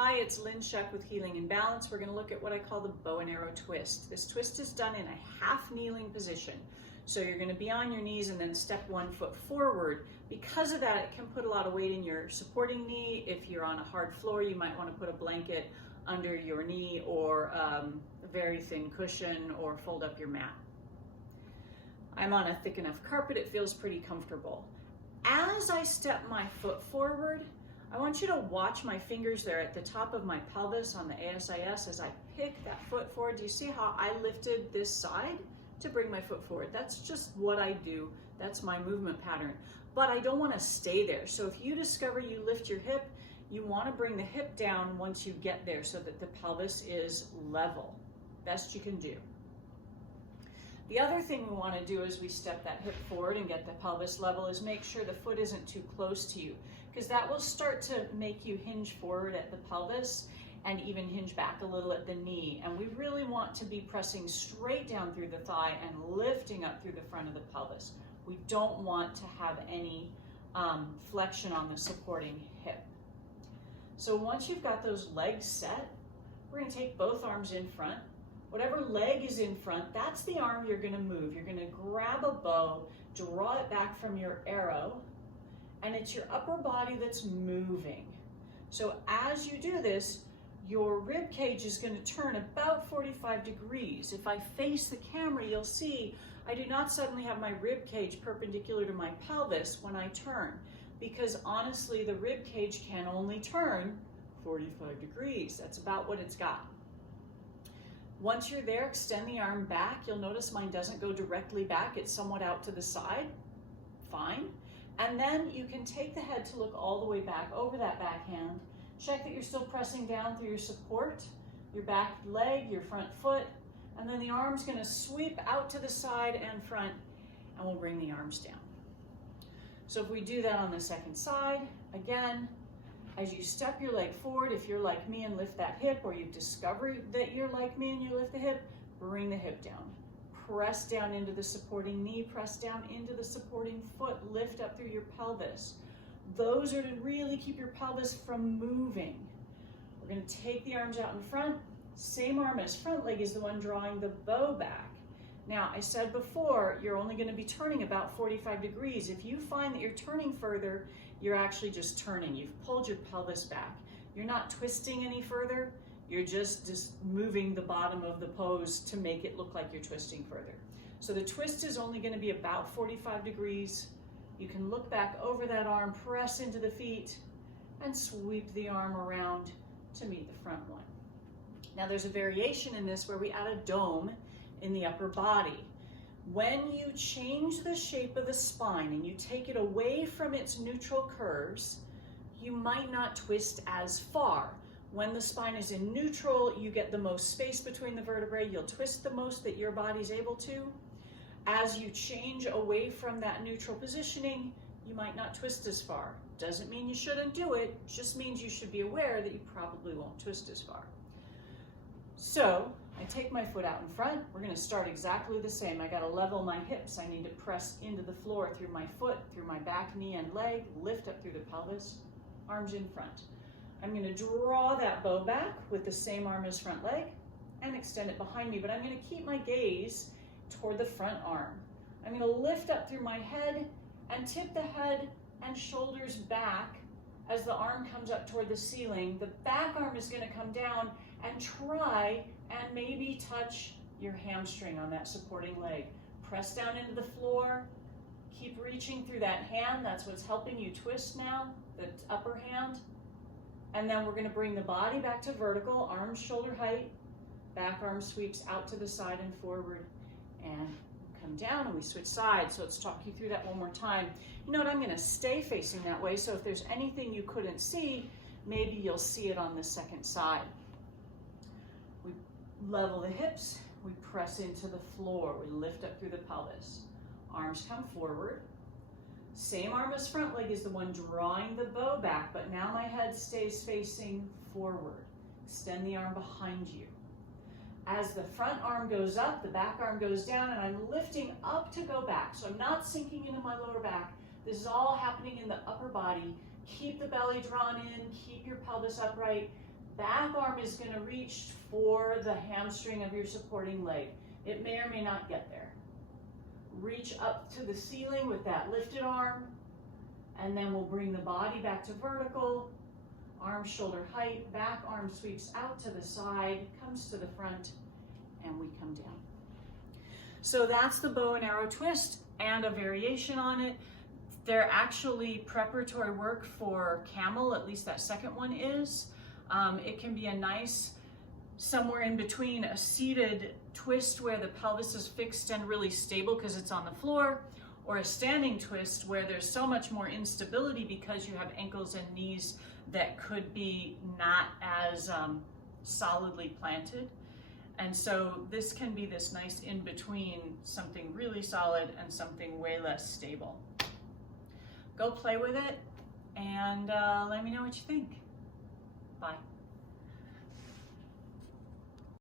Hi, it's Lynn Shuck with Healing and Balance. We're going to look at what I call the bow and arrow twist. This twist is done in a half kneeling position. So you're going to be on your knees and then step 1 foot forward. Because of that, it can put a lot of weight in your supporting knee. If you're on a hard floor, you might want to put a blanket under your knee or a very thin cushion or fold up your mat. I'm on a thick enough carpet, it feels pretty comfortable. As I step my foot forward, I want you to watch my fingers there at the top of my pelvis on the ASIS as I pick that foot forward. Do you see how I lifted this side to bring my foot forward? That's just what I do. That's my movement pattern. But I don't want to stay there. So if you discover you lift your hip, you want to bring the hip down once you get there so that the pelvis is level. Best you can do. The other thing we want to do as we step that hip forward and get the pelvis level is make sure the foot isn't too close to you, because that will start to make you hinge forward at the pelvis and even hinge back a little at the knee. And we really want to be pressing straight down through the thigh and lifting up through the front of the pelvis. We don't want to have any flexion on the supporting hip. So once you've got those legs set, we're going to take both arms in front. Whatever leg is in front, that's the arm you're going to move. You're going to grab a bow, draw it back from your arrow, and it's your upper body that's moving. So as you do this, your rib cage is going to turn about 45 degrees. If I face the camera, you'll see I do not suddenly have my rib cage perpendicular to my pelvis when I turn, because honestly, the rib cage can only turn 45 degrees. That's about what it's got. Once you're there, extend the arm back. You'll notice mine doesn't go directly back. It's somewhat out to the side. Fine. And then you can take the head to look all the way back over that backhand. Check that you're still pressing down through your support, your back leg, your front foot, and then the arm's going to sweep out to the side and front, and we'll bring the arms down. So if we do that on the second side, again, as you step your leg forward, if you're like me and lift that hip, or you've discovered that you're like me and you lift the hip, bring the hip down. Press down into the supporting knee, press down into the supporting foot, lift up through your pelvis. Those are to really keep your pelvis from moving. We're going to take the arms out in front. Same arm as front leg is the one drawing the bow back. Now, I said before, you're only going to be turning about 45 degrees. If you find that you're turning further, you're actually just turning. You've pulled your pelvis back. You're not twisting any further. You're just moving the bottom of the pose to make it look like you're twisting further. So the twist is only going to be about 45 degrees. You can look back over that arm, press into the feet, and sweep the arm around to meet the front one. Now there's a variation in this where we add a dome in the upper body. When you change the shape of the spine and you take it away from its neutral curves, you might not twist as far. When the spine is in neutral, you get the most space between the vertebrae. You'll twist the most that your body's able to. As you change away from that neutral positioning, you might not twist as far. Doesn't mean you shouldn't do it, just means you should be aware that you probably won't twist as far. So I take my foot out in front. We're going to start exactly the same. I got to level my hips. I need to press into the floor through my foot, through my back, knee, and leg, lift up through the pelvis, arms in front. I'm going to draw that bow back with the same arm as front leg and extend it behind me, but I'm going to keep my gaze toward the front arm. I'm going to lift up through my head and tip the head and shoulders back as the arm comes up toward the ceiling. The back arm is going to come down and try and maybe touch your hamstring on that supporting leg. Press down into the floor. Keep reaching through that hand. That's what's helping you twist now, the upper hand. And then we're going to bring the body back to vertical, arms shoulder height. Back arm sweeps out to the side and forward. And come down and we switch sides. So let's talk you through that one more time. You know what, I'm going to stay facing that way, so if there's anything you couldn't see, maybe you'll see it on the second side. We level the hips, we press into the floor, we lift up through the pelvis. Arms come forward. Same arm as front leg is the one drawing the bow back, but now my head stays facing forward. Extend the arm behind you. As the front arm goes up, the back arm goes down, and I'm lifting up to go back. So I'm not sinking into my lower back. This is all happening in the upper body. Keep the belly drawn in, keep your pelvis upright. back arm is going to reach for the hamstring of your supporting leg. It may or may not get there. Reach up to the ceiling with that lifted arm, and then we'll bring the body back to vertical, arm shoulder height, back arm sweeps out to the side, comes to the front, and we come down. So that's the bow and arrow twist and a variation on it. They're actually preparatory work for Camel, at least that second one is. It can be a nice, somewhere in between a seated twist where the pelvis is fixed and really stable because it's on the floor, or a standing twist where there's so much more instability because you have ankles and knees that could be not as solidly planted. And so this can be this nice in between, something really solid and something way less stable. Go play with it and let me know what you think. Bye.